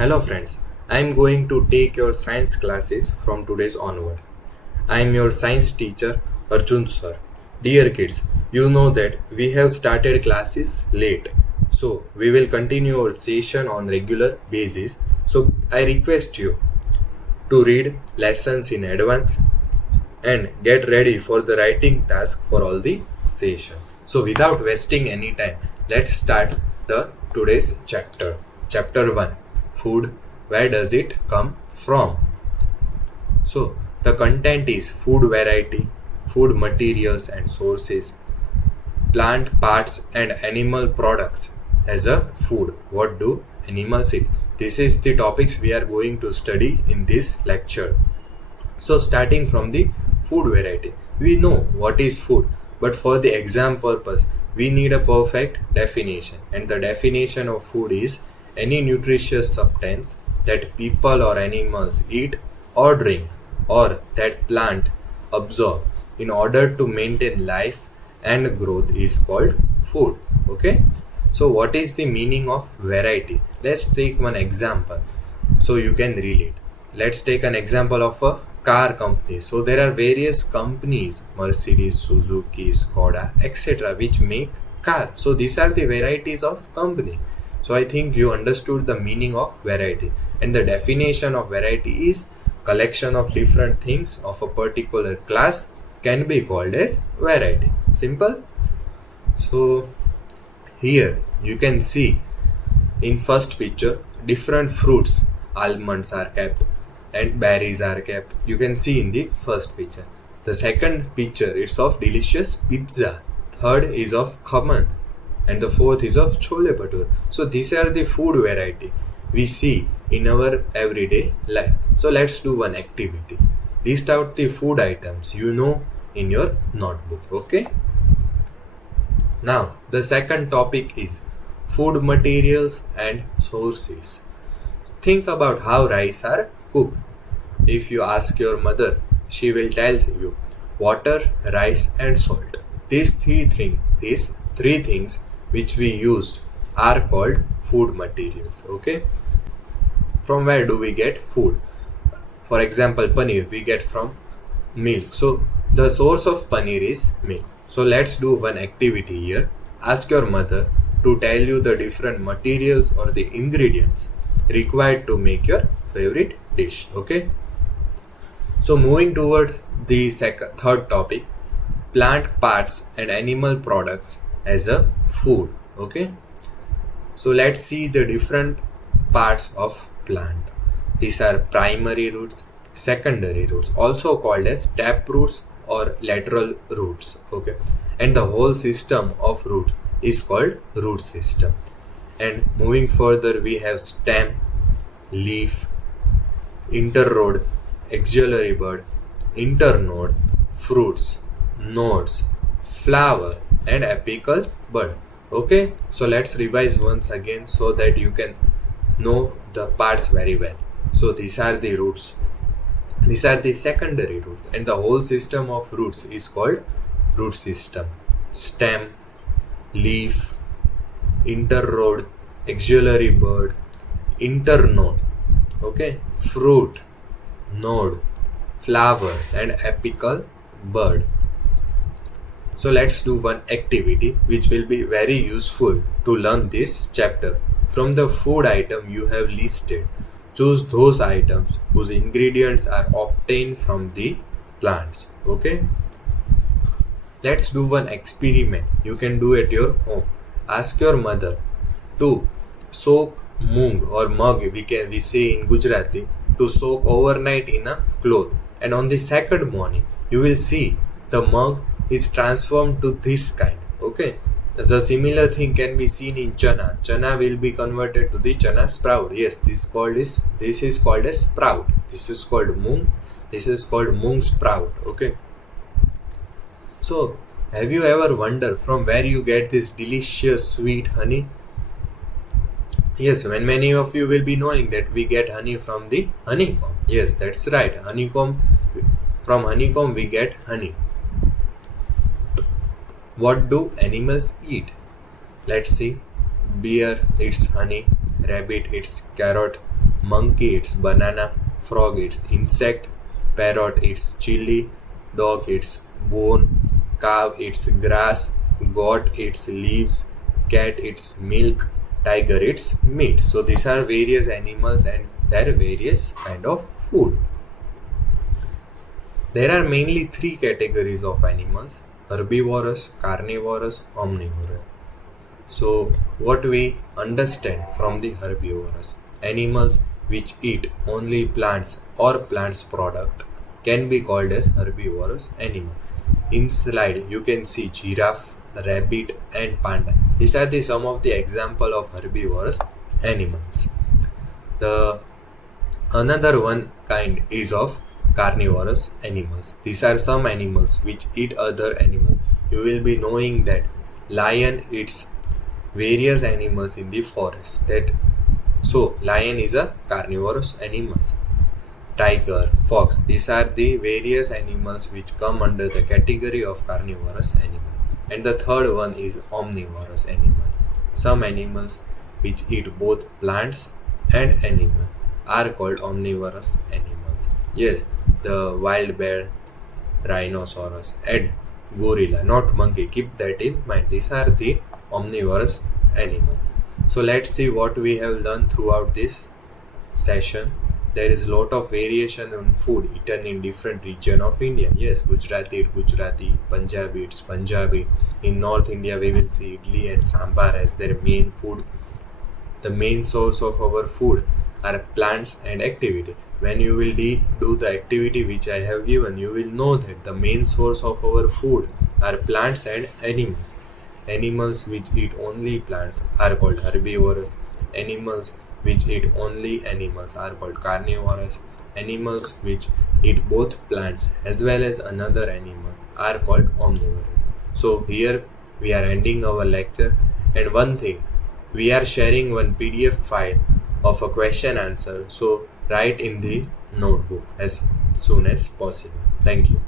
Hello friends, I am going to take your science classes from today's onward. I am your science teacher Arjun sir. Dear kids, you know that we have started classes late. So we will continue our session on regular basis. So I request you to read lessons in advance and get ready for the writing task for all the session. So without wasting any time, let's start the today's chapter. Chapter 1. Food. Where does it come from? So the content is food variety, food materials and sources, plant parts and animal products as a food. What do animals eat? This is the topics we are going to study in this lecture. So starting from the food variety, we know what is food, but for the exam purpose, we need a perfect definition. And the definition of food is any nutritious substance that people or animals eat or drink or that plant absorb in order to maintain life and growth is called food. Okay. So what is the meaning of variety? Let's take one example so you can relate. Let's take an example of a car company. So there are various companies, Mercedes, Suzuki, Skoda, etc., which make car. So these are the varieties of company. So I think you understood the meaning of variety. And the definition of variety is collection of different things of a particular class can be called as variety. Simple. So here you can see in first picture different fruits, almonds are kept and berries are kept. You can see in the first picture. The second picture is of delicious pizza. Third is of khaman and the fourth is of chole bhature. So these are the food variety we see in our everyday life. So let's do one activity. List out the food items you know in your notebook. Okay. Now the second topic is food materials and sources. Think about how rice are cooked. If you ask your mother, she will tell you water, rice and salt. These three things which we used are called food materials. Okay. From where do we get food? For example, paneer we get from milk. So the source of paneer is milk. So let's do one activity here. Ask your mother to tell you the different materials or the ingredients required to make your favorite dish. Okay. So moving toward the third topic, plant parts and animal products as a food. Okay. So let's see the different parts of plant. These are primary roots, secondary roots, also called as tap roots or lateral roots. Okay. And the whole system of root is called root system. And moving further, we have stem, leaf, interrode, axillary bud, internode, fruits, nodes, flower, and apical bud. Okay, so let's revise once again so that you can know the parts very well. So these are the roots, these are the secondary roots, and the whole system of roots is called root system. Stem, leaf, interrode, axillary bud, internode, okay, fruit, node, flowers and apical bud. So let's do one activity which will be very useful to learn this chapter. From the food item you have listed, choose those items whose ingredients are obtained from the plants. Okay. Let's do one experiment. You can do at your home. Ask your mother to soak moong or mug, we say in Gujarati, to soak overnight in a cloth, and on the second morning you will see the mug is transformed to this kind. Okay. The similar thing can be seen in chana. Chana will be converted to the chana sprout. Yes, this is called as sprout. This is called moong. This is called moong sprout. Okay. So have you ever wondered from where you get this delicious sweet honey? Yes, when many of you will be knowing that we get honey from the honeycomb. Yes, that's right. From honeycomb we get honey. What do animals eat? Let's see. Bear eats honey, rabbit eats carrot, Monkey eats banana, frog eats insect, parrot eats chili, dog eats bone, cow eats grass, goat eats leaves, cat eats milk, tiger eats meat. So these are various animals and their various kind of food. There are mainly three categories of animals: herbivorous, carnivorous, omnivorous. So, what we understand from the herbivorous animals which eat only plants or plants product can be called as herbivorous animal. In slide, you can see giraffe, rabbit, and panda. These are the some of the example of herbivorous animals. The another one kind is of carnivorous animals. These are some animals which eat other animals. You will be knowing that lion eats various animals in the forest. That so lion is a carnivorous animals. Tiger, fox. These are the various animals which come under the category of carnivorous animal. And the third one is omnivorous animal. Some animals which eat both plants and animal are called omnivorous animals. Yes, the wild bear, rhinoceros, and gorilla, not monkey. Keep that in mind. These are the omnivorous animal. So let's see what we have learned throughout this session. There is lot of variation in food eaten in different region of India. Yes, Gujarati eat Gujarati, Punjabi eats Punjabi. In North India, we will see idli and sambar as their main food. The main source of our food are plants and activity. When you will do the activity which I have given, you will know that the main source of our food are plants and animals. Animals which eat only plants are called herbivorous. Animals which eat only animals are called carnivorous. Animals which eat both plants as well as another animal are called omnivorous. So here we are ending our lecture, and one thing, we are sharing one PDF file of a question answer. So write in the notebook as soon as possible. Thank you.